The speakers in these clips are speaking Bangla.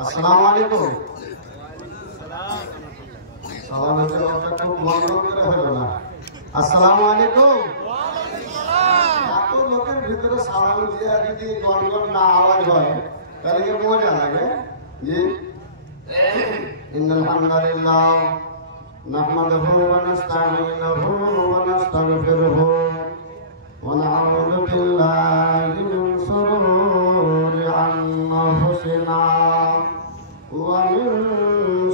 আসসালামুয়ালাইকুম। আসসালামুয়ালাইকুম। এত লোকের ভিতরে সালাম দিয়ে যদি গনগন না আওয়াজ হয় তাহলে মজা লাগে। জি, ইন্নাল হামদুলিল্লাহ নাহমাদুহু ওয়া নাস্তাঈনুহু ওয়া নাস্তাগফিরুহু ওয়া নাউযু বিল্লাহি মিন শুরুরি আনফুসিনা ওয়া মিন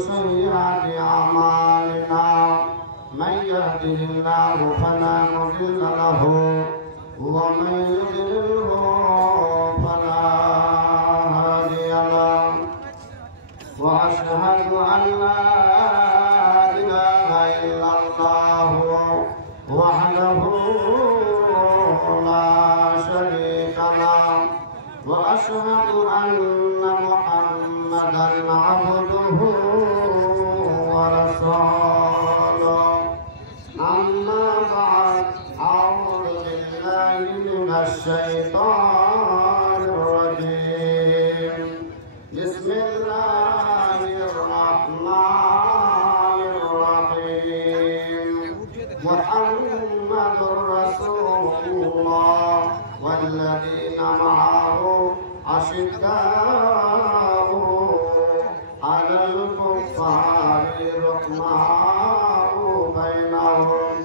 সাইয়্যাতি আমালিনা মান ইয়াহদিহিল্লাহু ফালা মুদিল্লা লাহু ওয়া মান ইউদ্লিলহু ফালা হাদিয়া লাহু ওয়া আশহাদু আন লা ইলাহা ইল্লাল্লাহু ওয়াহদাহু লা শারীকা লাহু ওয়া আশহাদু আন্না মুহাম্মাদান আবদুহু ওয়া রাসূলুহু। আম্মা বা'দ, আউযু বিল্লাহি মিনাশ শাইতানির রাজীম। বিসমিল্লাহির রাহমানির রাহিম। মুহাম্মাদুর রাসূলুল্লাহ ওয়াল্লাযীনা মা'আহু আশিদ্দাউ আলাল কুফফারি রহমাউ বাইনাহুম।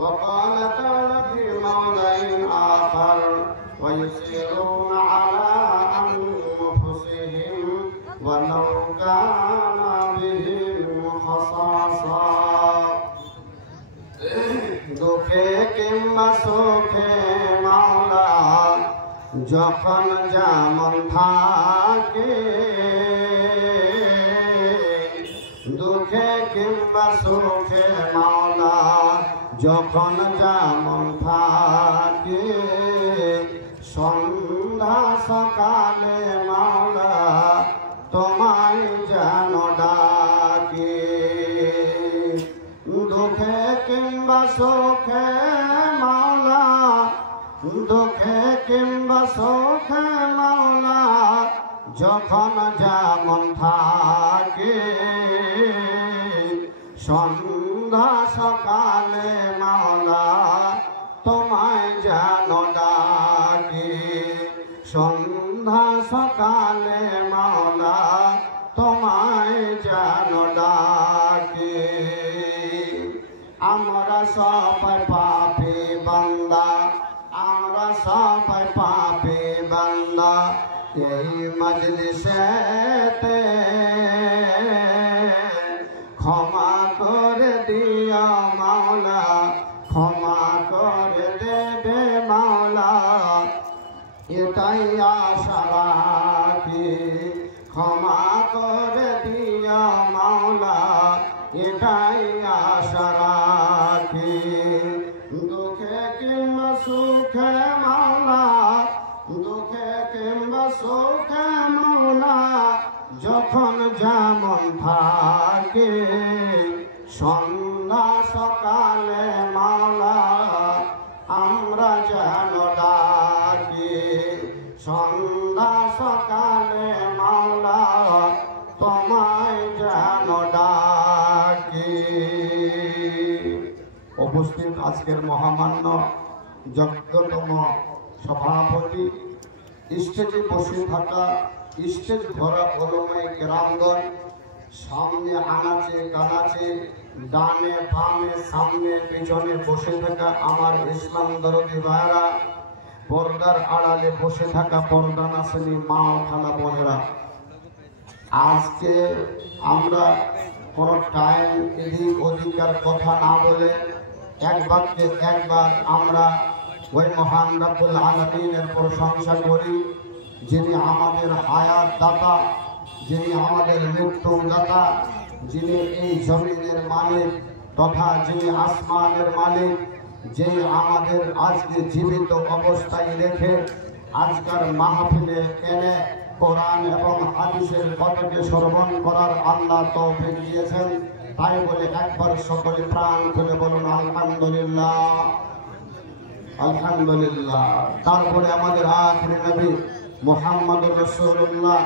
وقال تعالى في موضع آخر ويسيرون على أنفسهم ولو كان بهم خصاصة। দুঃখে কিংবা সুখে মাওলা যখন যেমন থাকে, দুঃখে কিংবা সুখে মাওলা যখন যেমন থাকে, সন্ধ্যা সকালে মাওলা তোমায় যেন ডাকে। দুঃখে কিংবা সুখে মাওলা, দুঃখে কিংবা সুখে মাওলা যখন যেমন থাকে, সন্ধ্যা সকালে মাওলা তোমায় যেন ডাকে। সন্ধ্যা সকালে মাওলা তোমায় যেন ডাকে। আমরা সবাই পাপী বান্দা, আমরা সবাই পাপী বান্দা, এই মজলিসেতে ক্ষমা করে দিও মাওলা, ক্ষমা করে দেবে মাওলা, এটাই আশা রাখি। ক্ষমা করে দিও মাওলা, এটাই আশা রাখি। দুঃখে কিংবা সুখে মাওলা, দুঃখে কিংবা সুখে মাওলা যখন যেমন থাকে, সন্ধ্যা সকালে মাওলা আমরা যেন ডাকি। সন্ধ্যা সকালে মাওলা তোমায় যেন ডাকি। উপস্থিত আজকের মহামান্য যোগ্যতম সভাপতি, স্টেজে বসে থাকা স্টেজ ভরা ওলামায়ে কেরামগণ, সামনে আনাচে কানাচে ডানে বামে সামনে পিছনে বসে থাকা আমার ইসলাম দরদি ভাইরা, পর্দার আড়ালে বসে থাকা পর্দা নাসিনী মা ও খালা বোনেরা, আজকে আমরা কোনো টাইম এদিক ওদিকার কথা না বলে এক বাক্যে একবার আমরা ওই মহান রব্বুল আলামিনের প্রশংসা করি, যিনি আমাদের হায়াত দাতা, যিনি আমাদের মৃত্যুদাতা, যিনি এই জমিনের মালিক তথা যিনি আসমানের মালিক, যে আমাদের আজকে জীবিত অবস্থায় রেখে আজকের মাহফিলে এনে কোরআন এবং হাদিসের কথাকে শ্রবণ করার আল্লাহ তৌফিক দিয়েছেন। তাই বলে একবার সকলে প্রাণ খুলে বলুন আলহামদুলিল্লাহ, আলহামদুলিল্লাহ। তারপরে আমাদের আখির নবী মুহাম্মদুর রাসূলুল্লাহ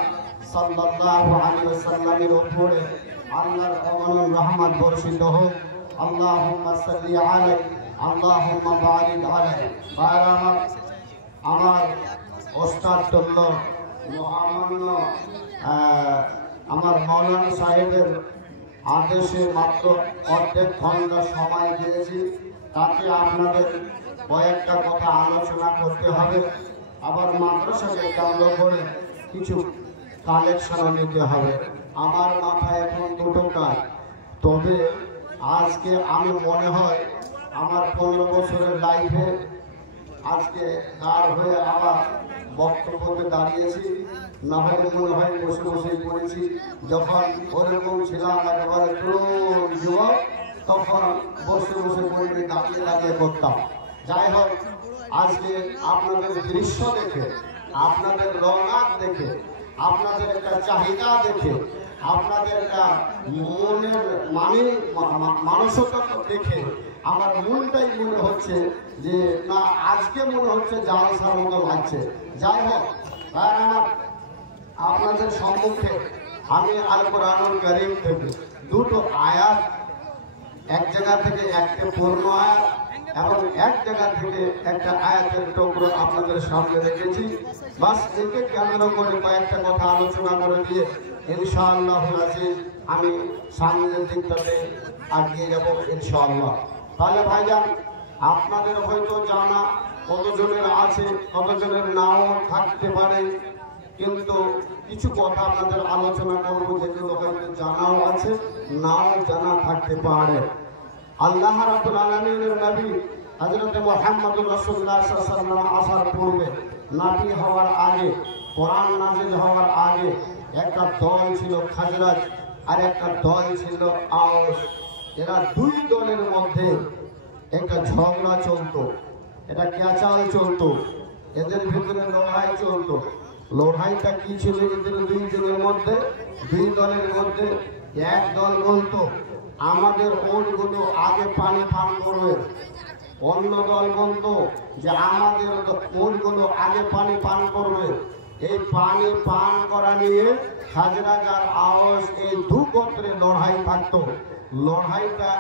সাল্লাল্লাহু আলাইহি ওয়াসাল্লামের উপরে আল্লাহর অগণন রহমত বর্ষিত হোক। আল্লাহুম্মা সাল্লি আলাইহি, আল্লাহুম্মা বারিক আলাইহি। আর আমার ওস্তাদ তুল্য মহামান্য আমার মাওলানা সাহেবের আদেশে মাত্র অর্ধেক ঘন্টা সময় দিয়েছি, তাতে আপনাদের কয়েকটা কথা আলোচনা করতে হবে। আবার মাদ্রাসাকে কেন্দ্র করে কিছু কালেকশন নিতে হবে। আমার মাথায় এখন দুটো কাজ, তবে আজকে আমি মনে হয় আমার 15 বছরের লাইফে আজকে দাঁড় হয়ে আবার বক্তব্যতে দাঁড়িয়েছি, না হলে মনে হয় বসে বসেই করেছি। যখন ওরকম ছিলাম একেবারে তরুণ যুবক, তখন বসে বসে পড়বে দাঁড়িয়ে দাঁড়িয়ে করতাম। যাই হোক, আজকে আপনাদের দৃশ্য দেখে, আপনাদের রঙাত দেখে, আপনাদের একটা চাহিদা দেখে, আপনাদের একটা মনের মানসিকতা দেখে আমার মনটাই মনে হচ্ছে যে না, আজকে মনে হচ্ছে জালসার মতো লাগছে। যাই হোক, আমার আপনাদের সম্মুখে আমি আল কোরআনুল কারীম থেকে দুটো আয়াত, এক জায়গা থেকে একটা পূর্ণ আয়াত এবং এক জায়গা থেকে একটা আয়াতের টুকরো আপনাদের সামনে রেখেছি। বাস একে কেন্দ্র করে কয়েকটা কথা আলোচনা করে দিয়ে ইনশাআল্লাহুল আজিজ আমি সামনের দিকটাতে এগিয়ে যাব ইনশাআল্লাহ। তাহলে ভাইজান, আপনাদের হয়তো জানা কতজনের আছে, কতজনের নাও থাকতে পারে, কিন্তু কিছু কথা আপনাদের আলোচনা করবো যেগুলো হয়তো জানাও আছে, নাও জানা থাকতে পারে। আল্লাহ রাব্বুল আলামিনের নবী হযরত মুহাম্মদুর রাসূলুল্লাহ সাল্লাল্লাহু আলাইহি ওয়াসাল্লাম আসার পূর্বে, নবী হওয়ার আগে, কোরআন নাযিল হওয়ার আগে একটা দল ছিল খাজরাজ আর একটা দল ছিল আওস। এরা দুই দলের মধ্যে একটা ঝগড়া চলতো, এটা ক্যাচাল চলতো, এদের ভিতরে লড়াই চলতো। লড়াইটা কি ছিল এদের দুইজনের মধ্যে? দুই দলের মধ্যে এক দল বলতো আমাদের ওটগুলো আগে পানি পান করবে, অন্য দল বলতো যে আমাদের ওটগুলো আগে পানি পান করবে। এই পানি পান করা নিয়ে খাজরাজ আর আওস এই দু গোত্রে লড়াই থাকতো। লড়াইটা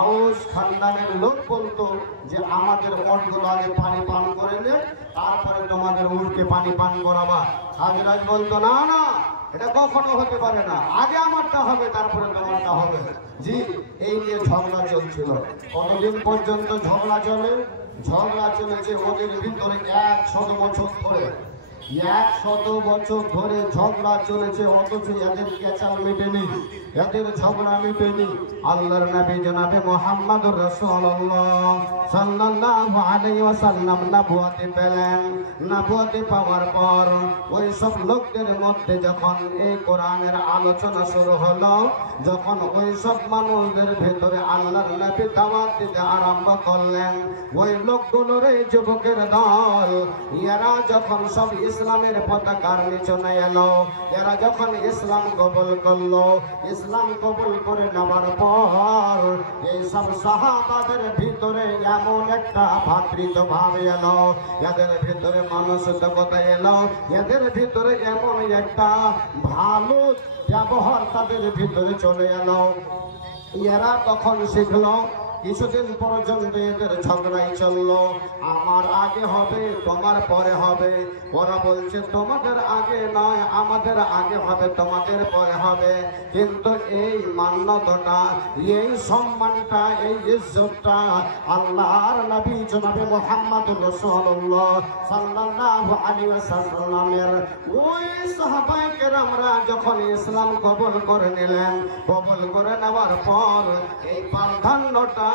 আওস খানদানের লোক বলতো যে আমাদের ওটগুলো আগে পানি পান করে নে, তারপরে তোমাদের উটকে পানি পান করাবা। খাজরাজ বলতো না না, এটা কখনো হতে পারে না, আগে আমারটা হবে তারপরে তোমারটা হবে। জি, এই নিয়ে ঝগড়া চলছিল। কতদিন পর্যন্ত ঝগড়া চলে? ঝগড়া চলেছে ওদের ভিতরে 100 বছর ধরে। 100 বছর ধরে ঝগড়া চলেছে, অথচ এদের ক্যাচাল মেটেনি, এদের ঝগড়া মেটেনি। আল্লাহর নবী জনাবে মুহাম্মদুর রাসূলুল্লাহ সাল্লাল্লাহু আলাইহি ওয়াসাল্লাম নবুয়ত পেলেন। নবুয়ত পাওয়ার পর ওই সব লোকদের মধ্যে যখন এই কোরআনের আলোচনা শুরু হলো, যখন ওই সব মানুষদের ভেতরে আল্লাহর নবী দাওয়াত দিতে আরম্ভ করলেন, ওই লোকগুলোর এই যুবকের দল, এরা যখন সব ইসলামের পতাকার নিচনে এলো, এরা যখন ইসলাম কবুল করলো, ইসলাম কবুল করে নেওয়ার পর এই সব সাহাবাদের ভিতরে এমন একটা ভাতৃত্ব ভাব এলো, এদের ভিতরে মানসিকতা এলো, এদের ভিতরে এমন একটা ভালো ব্যবহার তাদের ভিতরে চলে এলো। এরা তখন শিখলো, কিছুদিন পর্যন্ত এদের ঝগড়াই চললো, আমার আগে হবে তোমার পরে হবে। ওরা বলছে তোমাদের আগে নয়, আমাদের আগে হবে তোমাদের পরে হবে। কিন্তু এই মান্যতাটা, এই সম্মানটা, এই ইজ্জতটা আল্লাহর নবী জনাবে মুহাম্মদুর রাসূলুল্লাহ সাল্লাল্লাহু আলাইহি ওয়াসাল্লামের ওই সাহাবায়ে কেরামরা যখন ইসলাম কবুল করে নিলেন, কবুল করে নেওয়ার পর এই প্রাধান্যটা,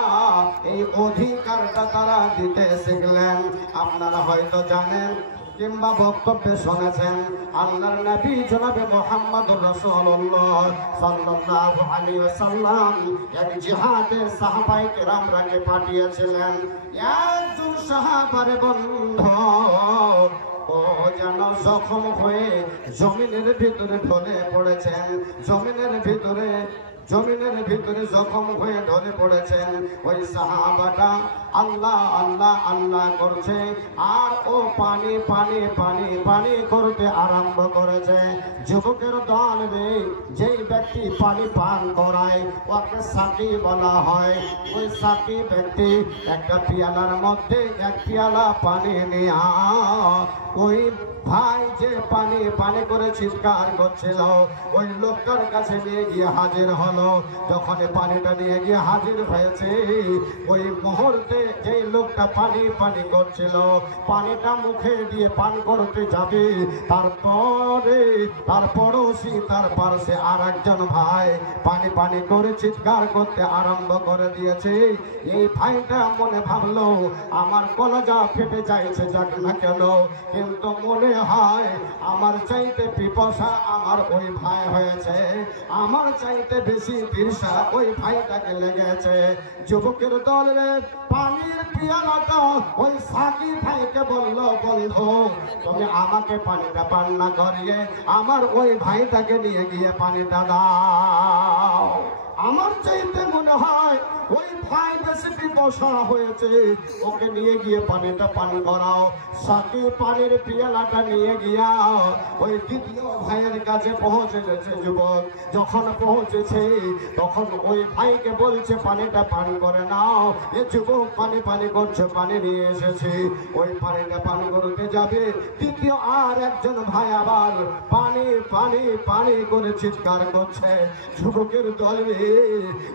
এই অধিকারটা তারা দিতে শিখলেন। আপনারা হয়তো জানেন কিংবা বক্তব্যে শুনেছেন আল্লাহর নবী জনাবে মুহাম্মদুর রাসূলুল্লাহ সাল্লাল্লাহু আলাইহি ওয়াসাল্লাম এক জিহাদে সাহাবায়ে কেরামকে পাঠিয়েছিলেন। একজন সাহাবার বন্ধু ও যেন জখম হয়ে জমিনের ভিতরে ঢলে পড়েছেন, জমিনের ভিতরে জখম হয়ে ঢলে পড়েছেন। ওই সাহাবাটা আল্লাহ আল্লাহ আল্লাহ করছে আর ও পানি পানি পানি পানি করতে আরম্ভ করেছে। যুবকের দল রে, যেই ব্যক্তি পানি পান করায় ওকে সাকি বলা হয়। ওই সাকি ব্যক্তি একটা পিয়ালার মধ্যে এক পিয়ালা পানি নিয়ে ওই ভাই যে পানি পানি করে চিৎকার করছিল ওই লোকটার কাছে নিয়ে গিয়ে হাজির হলো। যখন পানিটা নিয়ে গিয়ে হাজির হয়েছে ওই মুহূর্তে যেই লোকটা পানি পানি করছিল পানিটা মুখে দিয়ে পান করতে যাবে, তারপরে তার পড়োশি তার পাশে আর একজন ভাই পানি পানি করে চিৎকার করতে আরম্ভ করে দিয়েছে। এই ভাইটা মনে ভাবলো আমার কলেজা ফেটে যাইছে যাক না কেন, কিন্তু মনে হয় আমার চাইতে পিপাসা আমার ওই ভাই হয়েছে, আমার চাইতে বেশি তৃষা ওই ভাইটাকে লেগেছে। যুবকের দলে পানির পিয়ালাটা ওই সাকি ভাইকে বলল, বন্ধু তুমি আমাকে পানিটা পান না করিয়ে আমার ওই ভাইটাকে নিয়ে গিয়ে পানিটা দাও। আমার চাইতে মনে হয় ওই ভাই বেশি পিপাসা হয়েছে, ওকে নিয়ে গিয়ে পানিটা পান করাও। সাকি পানির পিয়ালাটা নিয়ে গিয়া ওই দ্বিতীয় ভাইয়ের কাছে পৌঁছে গেছে। যুবক যখন পৌঁছেছে তখন ওই ভাইকে বলছে পানিটা পান করে নাও। এ যুবক পানি পানি করছে, পানি নিয়ে এসেছে, ওই পানিটা পান করতে যাবে। দ্বিতীয় আর একজন ভাই আবার পানি পানি পানি করে চিৎকার করছে। যুবকের দলে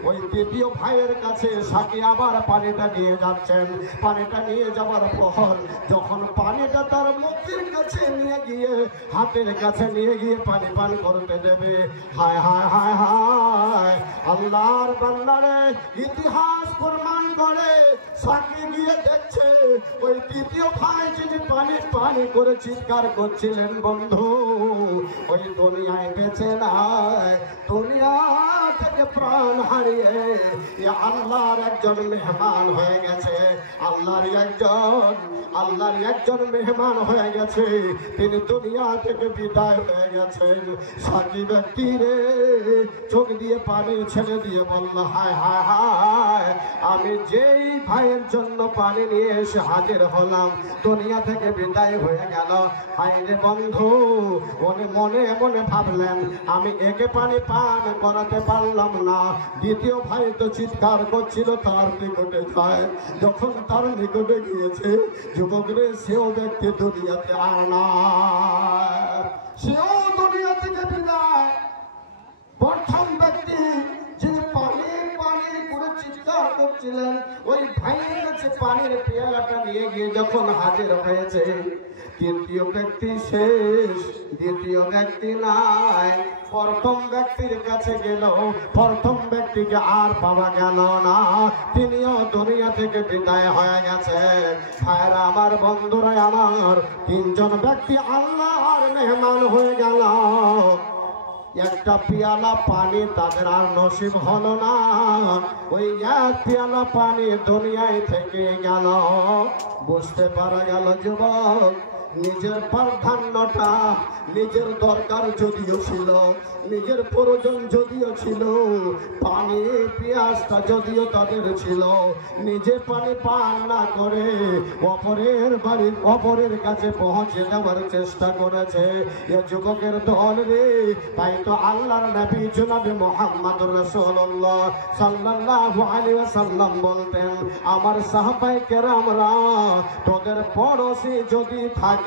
ওই দ্বিতীয় ভাইয়ের কাছে সাকি আবার পানিটা নিয়ে যাচ্ছেন। পানিটা নিয়ে যাবার পর যখন পানিটা তার মুখের কাছে নিয়ে গিয়ে হাতের কাছে নিয়ে গিয়ে পানি পান করতে দেবে, হায় হায় হায় হায় আল্লাহর বান্দারে ইতিহাস প্রমাণ করে সাকি গিয়ে দেখছে ওই তৃতীয় ভাই যিনি পানি পানি করে চিৎকার করছিলেন বন্ধু ওই দুনিয়ায় বেঁচে নাই, দুনিয়া থেকে প্রাণ হারিয়ে আল্লাহর একজন মেহমান হয়ে গেছে। আল্লাহর একজন মেহমান হয়ে গেছে, তিনি দুনিয়া থেকে বিদায় হয়ে গেছেন। সাকি ব্যক্তি রে চোখ দিয়ে পানি ছেড়ে দিয়ে বলল, হায় হায় হায় আমি যেই ভাইয়ের জন্য পানি নিয়ে এসে হাজির হলাম দুনিয়া থেকে বিদায় হয়ে গেল। হায় রে বন্ধু, মনে মনে ভাবলেন আমি একে পানি পান করাতে পারলাম না। দ্বিতীয় ভাই তো চিৎকার করছিল তার নিকটে যায়, যখন তার নিকটে গিয়েছে যুবকরে সেও ব্যক্তি দুনিয়াতে আর না, সেও দুনিয়া থেকে বিদায়। প্রথম ব্যক্তি যিনি পানি পানি করে চিৎকার করছিলেন ওই ভাইয়ের কাছে পানির পেয়ালাটা নিয়ে গিয়ে যখন হাজির হয়েছে, তৃতীয় ব্যক্তি শেষ, দ্বিতীয় ব্যক্তি নাই। প্রথম ব্যক্তির কাছে গেল, প্রথম ব্যক্তিকে আর পাওয়া গেল না, তিনিও দুনিয়া থেকে বিদায় হয়ে গেছে। ভাইরা আমার, বন্ধুরা আমার, তিনজন ব্যক্তি আল্লাহর মেহমান হয়ে গেল। একটা পিয়ালা পানি তাদের আর নসিব হলো না, ওই এক পিয়ালা পানি দুনিয়ায় থেকে গেল। বুঝতে পারা গেল যুবক নিজের প্রাধান্যটা, নিজের দরকার যদিও ছিল, নিজের প্রয়োজন যদিও ছিল, পানি পিয়াসটা যদিও তাদের ছিল, নিজে পানি পান না করে অপরের কাছে পৌঁছে দেওয়ার চেষ্টা করেছে এ যুবকের দল রে। তাই তো আল্লাহর নবী জনাবে মুহাম্মদুর রাসূলুল্লাহ সাল্লাল্লাহু আলাইহি ওয়াসাল্লাম বলতেন, আমার সাহাবায়ে কেরামরা তোদের পড়োশি যদি থাকে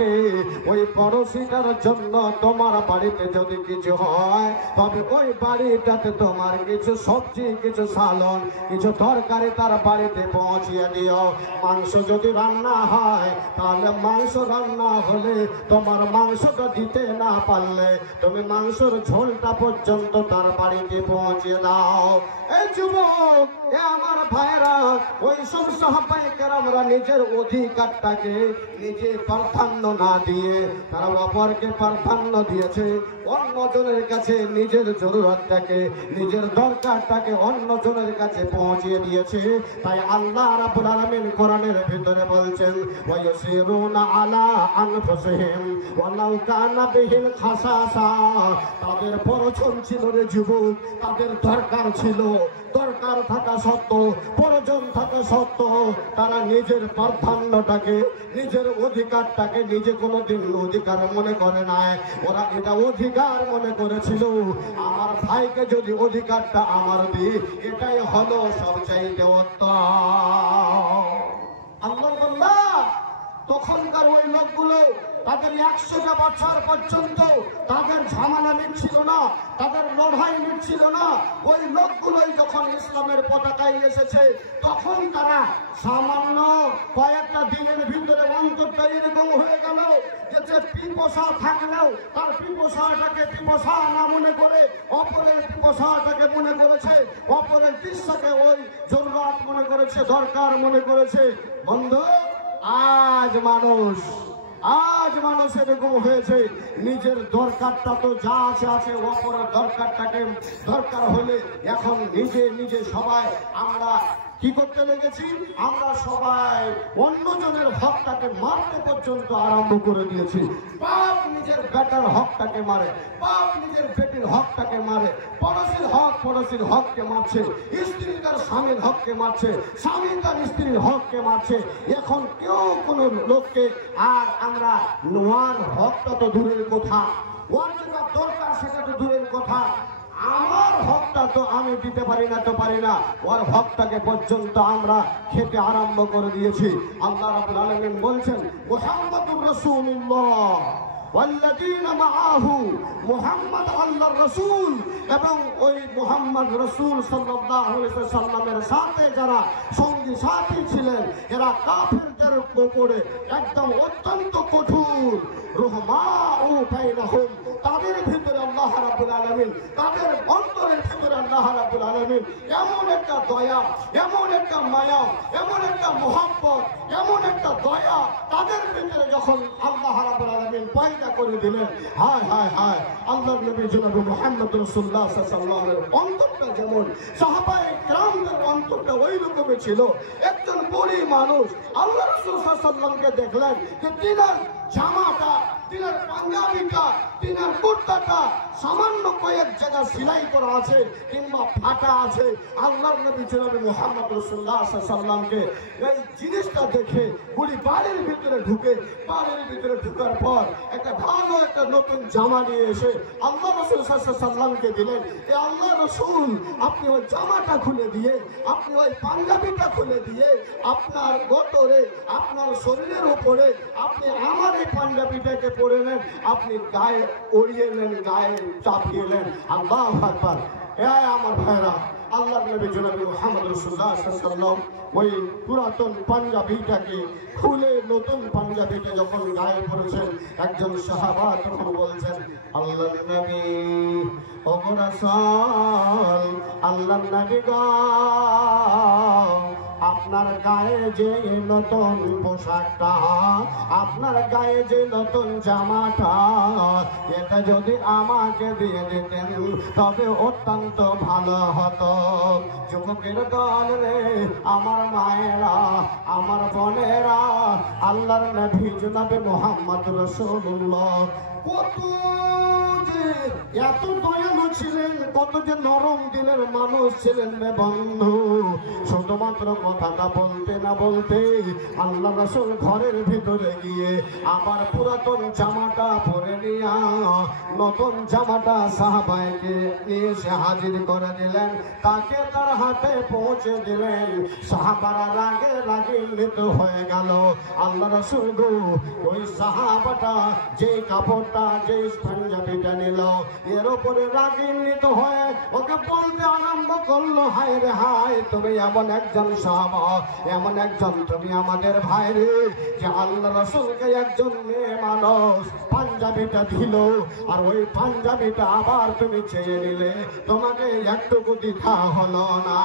ওই পড়োশিটার জন্য তোমার বাড়িতে যদি কিছু হয় তবে ওই বাড়িটাতে তোমার কিছু সবজি, কিছু সালন, কিছু তরকারি তার বাড়িতে পৌঁছিয়ে দিও। মাংস যদি রান্না হয় তাহলে মাংস রান্না হলে তোমার মাংসটা দিতে না পারলে তুমি মাংসের ঝোলটা পর্যন্ত তার বাড়িতে পৌঁছে দাও। এই যুবক, এ আমার ভাইরা, ওই সব সাহাবায়ে কেরামরা নিজের অধিকারটাকে নিজে প্রাধান্য প্রাধান্য না দিয়ে তারা অপরকে প্রাধান্য দিয়েছে। অন্যজনের কাছে নিজের জরুরতটাকে, নিজের দরকারটাকে অন্যজনের কাছে পৌঁছিয়ে দিয়েছে। তাই আল্লাহ রাব্বুল আলামিন কোরআনের ভিতরে বলছেন, ওয়ায়ুসিরুনা আলা আনফুসিহিম ওয়ালাউ কানা বিহিল খাসাসা। তাদের প্রয়োজন ছিল রে যুবক, তাদের দরকার ছিল, দরকার থাকা সত্ত্বেও, প্রয়োজন থাকা সত্ত্বেও তারা নিজের প্রাধান্যটাকে, নিজের অধিকারটাকে নিজে কোনোদিন অধিকার মনে করে নাই। ওরা এটা অধিকার মনে করেছিল, আমার ভাইকে যদি অধিকারটা আমার দিই, এটাই হলো সবচাইতে উত্তম। আল্লাহর বান্দা, তখনকার ওই লোকগুলো তাদের 100টা বছর পর্যন্ত তাদের ঝামেলা মিটছিল না, তাদের লড়াই মিটছিল না। ওই লোকগুলোই যখন ইসলামের পতাকায় এসেছে, তখন তারা সামান্য কয়েকটা দিনের ভিতরে অন্তরটা এরকম হয়ে গেল যে পিপাসা থাকলেও তার পিপাসাটাকে পিপাসা না মনে করে অপরের পিপাসাটাকে মনে করেছে, অপরের দৃশ্যকে ওই জরুরত মনে করেছে, দরকার মনে করেছে। বন্ধু, আজ মানুষ এরকম হয়েছে, নিজের দরকারটা তো যা আছে আছে, অপরের দরকারটাকে দরকার হলে এখন নিজে সবাই আমরা কি করতে লেগেছি? আমরা সবাই অন্যজনের হকটাকে মারতে পর্যন্ত আরম্ভ করে দিয়েছি। বাপ নিজের বেটার হকটাকে মারে, বাপ নিজের বেটির হকটাকে মারে, পড়োশির হককে মারছে, স্ত্রী তার স্বামীর হককে মারছে, স্বামী তার স্ত্রীর হককে মারছে। এখন কেউ কোনো লোককে আর আমরা নোয়ার হকটা তো দূরের কথা, ওর যেটা দরকার সেটা তো দূরের কথা, আমার হকটা তো আমি দিতে পারি না, ওর হকটাকে পর্যন্ত আমরা খেতে আরম্ভ করে দিয়েছি। আল্লাহ রাব্বুল আলামিন বলছেন, মুহাম্মাদুর রাসূলুল্লাহ ওয়াল্লাযীনা মাআহু, মুহাম্মদ আল্লাহর রাসূল এবং ওই মুহাম্মদ রাসূল সাল্লাল্লাহু আলাইহি ওয়াসাল্লামের সাথে যারা সঙ্গী সাথী ছিলেন, এরা কাফিরদের উপরে একদম অত্যন্ত কঠোর। রহমাউ বাইনাহুম, তাদের ভিতরে আল্লাহ রাব্বুল আলামিন, তাদের অন্তরের ভিতরে আল্লাহ রাব্বুল আলামিন এমন একটা দয়া, এমন একটা মায়া, এমন একটা মুহাব্বত, এমন একটা দয়া তাদের ভিতরে যখন আল্লাহ রাব্বুল আলামিন পয়দা করে দিলেন, হায় হায় হায়, আল্লাহর নবী জনাব মুহাম্মদ রাসূলুল্লাহ সাল্লাল্লাহু আলাইহি ওয়াসাল্লামের অন্তরটা যেমন সাহাবায়ে কেরামদের অন্তরটা ওই রকমই ছিল। একজন বুড়ি মানুষ আল্লাহ রাসূল সাল্লাল্লাহু আলাইহি ওয়াসাল্লামকে দেখলেন যে তিনার জামাটা, তিনার পাঞ্জাবিটা, তিনার কুর্তাটা সামান্য কয়েক জায়গা সেলাই করা আছে কিংবা ফাটা আছে। আল্লাহর নবী জনাব মুহাম্মদ রাসূলুল্লাহ সাল্লাল্লাহু আলাইহি ওয়াসাল্লামকে এই জিনিসটা দেখে বুড়ি বাড়ির ভিতরে ঢুকার পর একটা ভালো একটা নতুন জামা নিয়ে এসে আল্লাহ রাসূল সাল্লাল্লাহু আলাইহি ওয়াসাল্লামকে দিলেন। এই আল্লাহ রাসূল, আপনি ওই জামাটা খুলে দিয়ে, আপনি ওই পাঞ্জাবিটা খুলে দিয়ে, আপনার গতরে, আপনার শরীরের উপরে আপনি আমার এই পাঞ্জাবিটাকে পরে নেন, আপনি গায়ে উড়িয়ে নেন, গায়ে চাপিয়ে নেন। আল্লাহু আকবার। আমার ভাইরা, আল্লাহর নবী জনাব মুহাম্মদ রাসূলুল্লাহ সাল্লাল্লাহু আলাইহি ওয়াসাল্লাম ওই পুরাতন পাঞ্জাবিটাকে খুলে নতুন পাঞ্জাবিটা যখন গায়ে পরেছেন, একজন সাহাবা তখন বলছেন, আল্লাহর নবী, ওগো রাসূল, আল্লাহর নবী গো, আপনার গায়ে যে নতুন পোশাকটা, আপনার গায়ে যে নতুন জামাটা, এটা যদি আমাকে দিয়ে দিতেন তবে অত্যন্ত ভালো হতো। যুবকের দল রে, আমার মায়েরা, আমার বোনেরা, আল্লাহর নবী জনাবে মুহাম্মদ রাসূলুল্লাহ কত যে এত দয়ালু ছিলেন, কত যে নরম দিলের মানুষ ছিলেন রে বন্ধু। শুধুমাত্র কথাটা বলতে না বলতে আল্লাহ রাসূল ঘরের ভিতরে গিয়ে আবার পুরাতন জামাটা পরে নিয়া নতুন জামাটা সাহাবাকে নিয়ে এসে হাজির করে দিলেন, তাকে তার হাতে পৌঁছে দিলেন। সাহাবারা রাগে রাগান্বিত হয়ে গেল। আল্লাহ রাসূল গো, ওই সাহাবাটা যে কাপড়টা, যে পাঞ্জাবিটা নিল, এর উপরে রাগান্বিত হয়ে ওকে বলতে আরম্ভ করলো, হায় রে হায়, তুমি এমন একজন সাহাবা, এমন একজন তুমি আমাদের ভাই রে, যে আল্লাহ রাসূলকে একজন মেয়ে মানুষ পাঞ্জাবিটা দিল, আর ওই পাঞ্জাবিটা আবার তুমি চেয়ে নিলে, তোমাকে একটুকু দ্বিধা হলো না।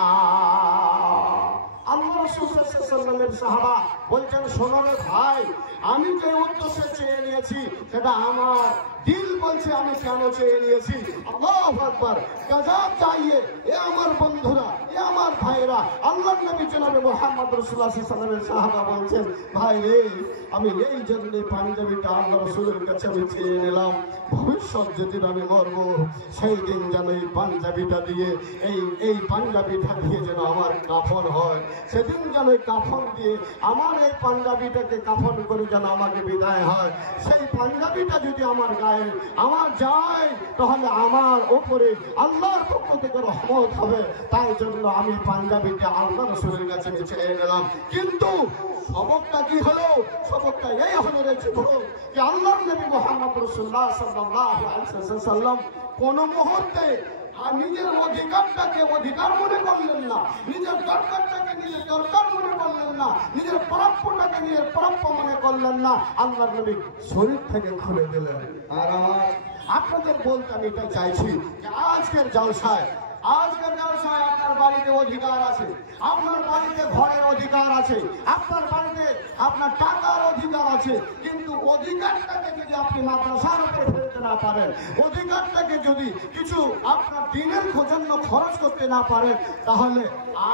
আল্লাহ রাসূল সাল্লাল্লাহু আলাইহি ওয়াসাল্লামের সাহাবা বলছেন, শোনো রে ভাই, আমি যে উদ্দেশ্যে চেয়ে নিয়েছি সেটা আমার দিল বলছে আমি কেন চেয়ে নিয়েছি। আল্লাহু আকবার। গজব চাইয়ে এ আমার বন্ধুরা, এ আমার ভাইরা, আল্লাহর নবী জনাবে মুহাম্মদ রাসূলুল্লাহ সাল্লাল্লাহু আলাইহি ওয়াসাল্লামের সাহাবা বলছেন, ভাই রে, আমি এই জন্য পাঞ্জাবিটা আল্লাহ রাসূলের কাছে আমি চেয়ে নিলাম, ভবিষ্যৎ যেদিন আমি মরবো সেই দিন যেন এই পাঞ্জাবিটা দিয়ে এই পাঞ্জাবিটা দিয়ে যেন আমার কাফন হয়, সেদিন যেন এই কাফন দিয়ে আমার এই পাঞ্জাবিটাকে কাফন করে যেন আমাকে বিদায় হয়। সেই পাঞ্জাবিটা যদি আমার গায়ে আমার যায় তাহলে আমার ওপরে আল্লাহর পক্ষ থেকে রহমত হবে। তাই জন্য আমি পাঞ্জাবিটা আল্লাহ রাসূলের কাছে চেয়ে নিলাম। কিন্তু সবকটা কি হলো? সবকটা এই হলো রে যুবক, যে আল্লাহর নবী মুহাম্মদ রাসূলুল্লাহ সাল্লাল্লাহু আলাইহি ওয়াসাল্লাম কোন মুহূর্তে আর নিজের অধিকারটাকে অধিকার মনে করলেন না, নিজের দরকারটাকে নিজের দরকার মনে করলেন না, নিজের প্রাপ্যটাকে নিজের প্রাপ্য মনে করলেন না, আল্লাহর নবী শরীর থেকে খুলে দিলেন। আর আপনাদের বলতে আমি এটা চাইছি যে আজকের জলসায় আপনার বাড়িতে অধিকার আছে, আপনার বাড়িতে ঘরের অধিকার আছে, আপনার বাড়িতে আপনার টাকার অধিকার আছে, কিন্তু অধিকারটাকে যদি আপনি মাদ্রাসার উপরে ফেলতে না পারেন, অধিকারটাকে যদি কিছু আপনার দিনের জন্য খরচ করতে না পারেন, তাহলে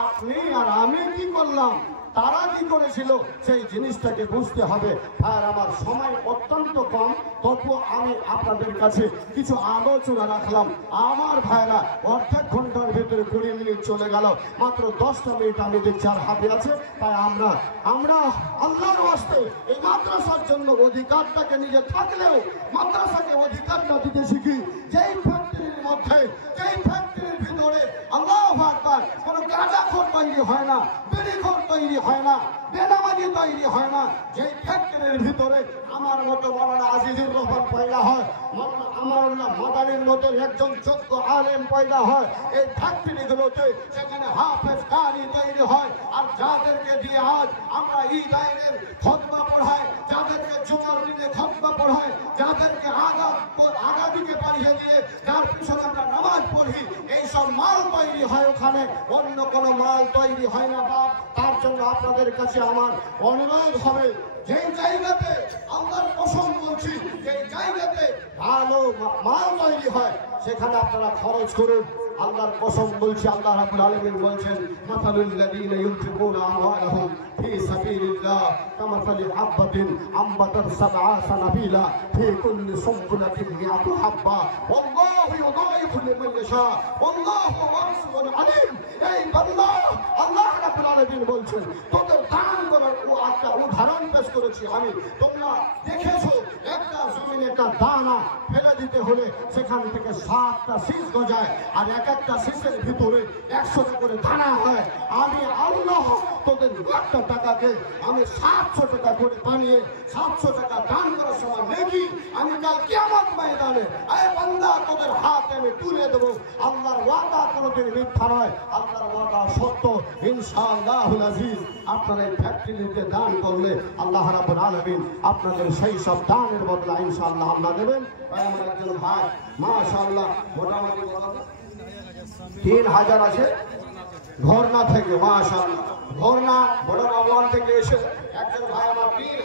আপনি আর আমি কি করলাম, তারা কি করেছিল, সেই জিনিসটাকে বুঝতে হবে। আর আমার সময় অত্যন্ত কম, তবুও আমি আপনাদের কাছে কিছু আলোচনা রাখলাম। আমার ভাইরা, অর্ধেক ঘন্টার ভিতরে 20 মিনিট চলে গেল, মাত্র 10টা মিনিট আমি দেখছি আর হাতে আছে। তাই আমরা আল্লাহর ওয়াস্তে এই মাদ্রাসার জন্য অধিকারটাকে নিজে থাকলেও মাদ্রাসাকে অধিকারটা দিতে শিখি। যেই ফ্যাক্টরির মধ্যে, যেই ফ্যাক্টরির ভিতরে আল্লাহু আকবার কোনো গাঁজাখোর তৈরি হয় না, বিড়িখোর তৈরি হয় না, বেনামাজি তৈরি হয় না, যেই ফ্যাক্টরির ভিতরে আমার মতো মাওলানা আজিজুর রহমান পয়দা হয়, আমারুল্লাহ মাদানির মতো একজন যোগ্য আলেম পয়দা হয়, এই ফ্যাক্টরিগুলোতে সেখানে হাফেজ কারি তৈরি হয়। আর যাদেরকে দিয়ে আজ আমরা ঈদ আইনের খুতবা পড়াই, যাদেরকে জুমার দিনে খুতবা পড়াই, যাদেরকে আগা দিকে পাঠিয়ে দিয়ে যার পিছনে আমরা নামাজ পড়ি, এইসব মাল তৈরি হয় ওখানে, অন্য কোনো মাল তৈরি হয় না বাপ। তার জন্য আপনাদের কাছে আমার অনুরোধ হবে, যেই জায়গাতে আল্লাহর কসম বলছি, যেই জায়গাতে ভালো মাল তৈরি হয় সেখানে আপনারা খরচ করুন। আল্লাহর কসম বলছি, আল্লাহ রাব্বুল আলামিন বলছেন, মাসালুল লাযীনা ইউনফিকুনা আমওয়ালাহুম ফি সাবিলিল্লাহ কামাসালি হাববাতিন আমবাতাত সাবআ সানাবিলা ফি কুল্লি সুনবুলাতিন মিআতু হাব্বা ওয়াল্লাহু ইউদাইফু লিমান ইয়াশা ওয়াল্লাহু ওয়াসিউন আলিম। এই বান্দা, আল্লাহ রাব্বুল আলামিন বলছেন, তোদের দান করার একটা উদাহরণ পেশ করেছি আমি। তোমরা দেখেছো একটা জমিনে একটা দানা ফেলে দিতে হলে সেখান থেকে 7টা শীষ গজায়, আর একটা শীষের ভিতরে 100টা করে দানা হয়। আমি আল্লাহ তোদের একটা টাকাকে আমি 700 টাকা করে বানিয়ে 700 টাকা দান করার সময় দেখি আমি কাল কিয়ামত ময়দানে আয় বান্দা তোদের হাতে আমি তুলে দেবো। আল্লাহর ওয়াদা কোনোদিন মিথ্যা নয়, আল্লাহর ওয়াদা সত্য। ইনশাআল্লাহুল আজিজ, আপনারা এই ফ্যাক্টরিতে দান করলে আল্লাহ রাব্বুল আলামিন আপনাদের সেই সব দানের বদলা ইনশাআল্লাহ আল্লাহ দেবেন। আমার একজন ভাই মাশাআল্লাহ মোটামুটি 3000 আছে ঘরনা থেকে, মাশাআল্লাহ ঘরনা বড় বাগান থেকে এসে একজন ভাই আমার 3000